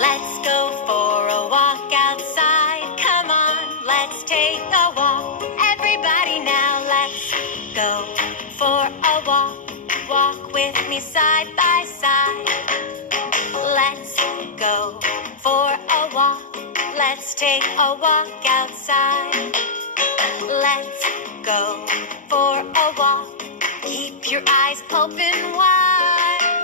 Let's go for a walk outside. Come on, let's take a walk. Everybody now, let's go for a walk. Walk with me side by side. Let's go for a walk. Let's take a walk outside. Let's go for a walk. Keep your eyes open wide.